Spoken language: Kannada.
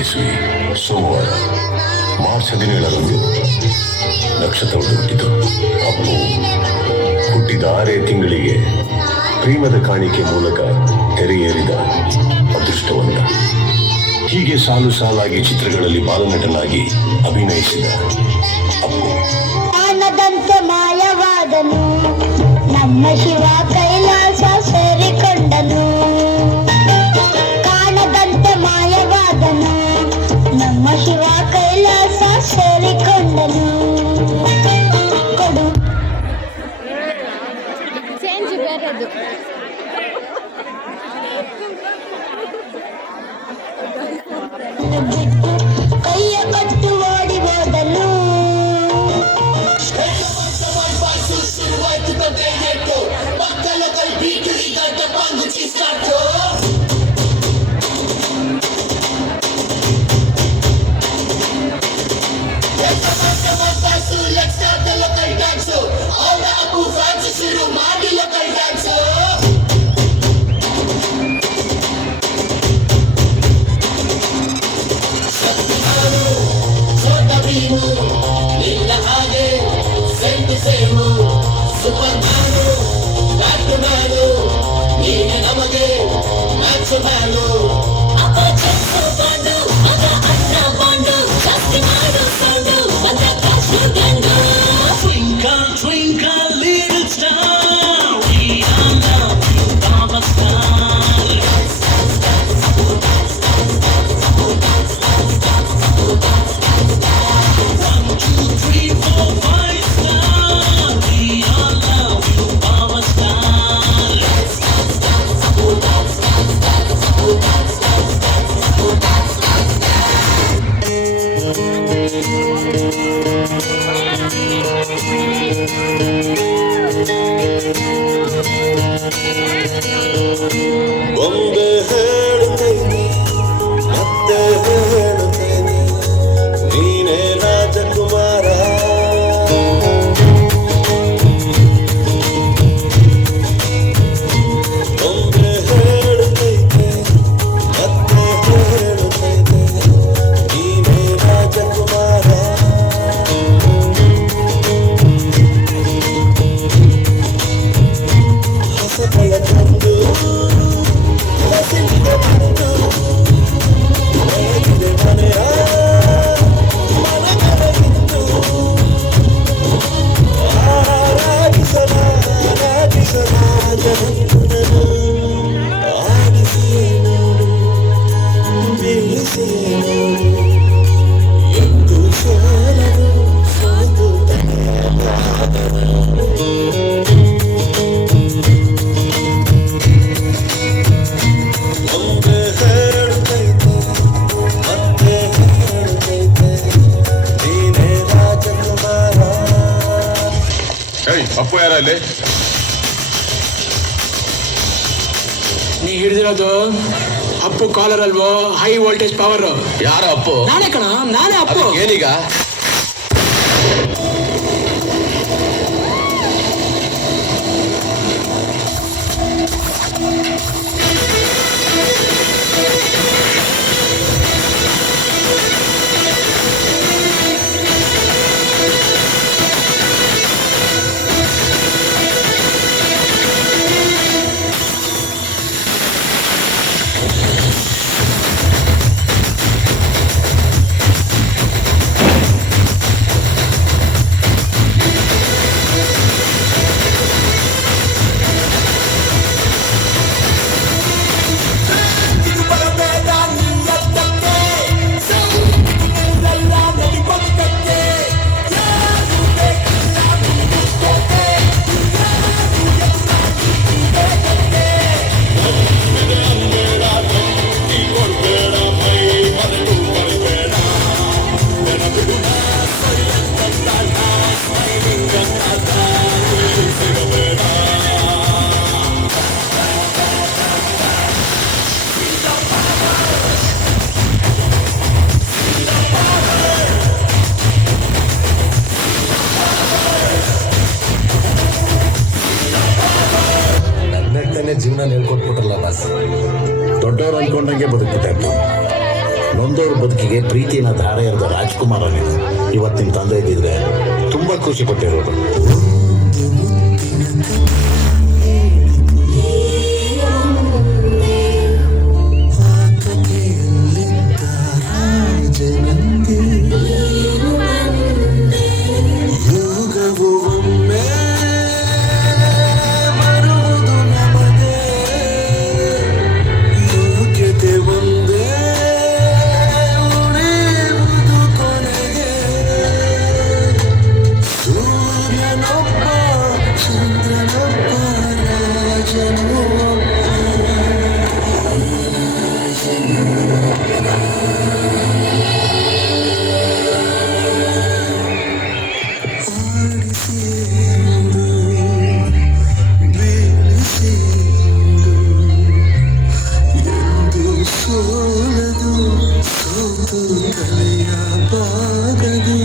ಇಸ್ವಿ ಸೋಮವಾರ ಮಾರ್ಚ್ 17ರಂದು ನಕ್ಷತ್ರವನ್ನು ಹುಟ್ಟಿತು. ಅಪ್ಪು ಹುಟ್ಟಿದ 6 ತಿಂಗಳಿಗೆ ಪ್ರೇಮದ ಕಾಣಿಕೆ ಮೂಲಕ ತೆರೆಯೇರಿದ ಅದೃಷ್ಟವಂತ. ಹೀಗೆ ಸಾಲು ಸಾಲಾಗಿ ಚಿತ್ರಗಳಲ್ಲಿ ಬಾಲನಟನಾಗಿ ಅಭಿನಯಿಸಿದ ಅಪ್ಪು ಕಾಣದಂತೆ ಮಾಯವಾದನು, ನಮ್ಮ ಶಿವ ಕೈಲಾಸ ಸೇರಿಕೊಂಡನು. ಕಾಣದಂತೆ ಮಾಯವಾದನು, ನಮ್ಮ ಶಿವ ಕೈಲಾಸ ಸೇರಿಕೊಂಡನು. ಕೊಡು ಚೇಂಜ್ ಬೇರೆದು. ಬಿಟ್ಟು ಕೈಯ ಕಟ್ಟು ಓಡಿ ಹೋದನು. ನಿನ್ನ ಹಾಗೆ same super man, bat man, ನೀನೆ ನಮಗೆ match man. Twinkle, twinkle, little star, we are now our star. 1, 2, 3, 4, 5 star, we are now our star. ಒಂದೇ ಹೇಳುತ್ತೇನೆ ಮತ್ತೆ ಹೇಳುತ್ತೇನೆ, ನೀನೇ ರಾಜಕುಮಾರ. ಒಂದೇ ಹೇಳುತ್ತೈತೆ ಮತ್ತೆ ಹೇಳುತ್ತೈತೆ, ನೀನೇ ರಾಜಕುಮಾರ. ಹೊಸಬಳ ತಂದು ಹಸಿರಿನ ಬಂದು ಬೆಳಗಿದೆ ಮನೆಯ ಮನಗಳೆಂದು ಆರಾಧಿಸಲ ಜನರನ್ನು ಆಡಿಸಿಯೇ ನೋಡು, ಬೀಳಿಸಿಯೇ ನೋಡು, ಎಂದು ಸೋಲನು ಸೋತು ಒಂದೇ ಹೇಳುತ್ತೈತೆ ಮತ್ತೆ ಹೇಳುತ್ತೈತೆ, ನೀನೇ ರಾಜಕುಮಾರ. ಅಪ್ಪು ಯಾರ ಅಲ್ಲಿ? ನೀ ಹಿಡಿದಿರೋದು ಅಪ್ಪು ಕಾಲರ್ ಅಲ್ವೋ, ಹೈ ವೋಲ್ಟೇಜ್ ಪವರ್. ಯಾರ ಅಪ್ಪು? ನಾನೇ ಕಣ, ನಾನೇ ಅಪ್ಪು. ಏನೀಗ? ಜೀವನ ಹೇಳ್ಕೊಟ್ಬಿಟ್ರಲ್ಲ ಬಾಸ್. ದೊಡ್ಡವ್ರು ಅನ್ಕೊಂಡಂಗೆ ಬದುಕ್ಬಿಟ್ಟೆ. ನೊಂದವ್ರ ಬದುಕಿಗೆ ಪ್ರೀತಿನ ಧಾರೆ ಎರೆದ ರಾಜ್ಕುಮಾರ ನೀನು. ಇವತ್ತು ನಿಮ್ಮ ತಂದೆ ಇದ್ದಿದ್ರೆ ತುಂಬ ಖುಷಿ ಪಟ್ಟಿರೋರು. ಯೋಗವು ಒಮ್ಮೆ ಬರುವುದು ನಮಗೆ, ಯೋಗ್ಯತೆ ಒಂದೇ ಉಳಿಯುವುದು ಕೊನೆಗೆ. ಸೂರ್ಯನೊಬ್ಬ ಚಂದ್ರನೊಬ್ಬ ರಾಜನು ಆಡಿಸಿಎಂದು ಬೀಳಿಸಿಎಂದು ಎಂದು ಸೋಲದು, ಸೋತು ತಲೆಯ ಬಾಗದು.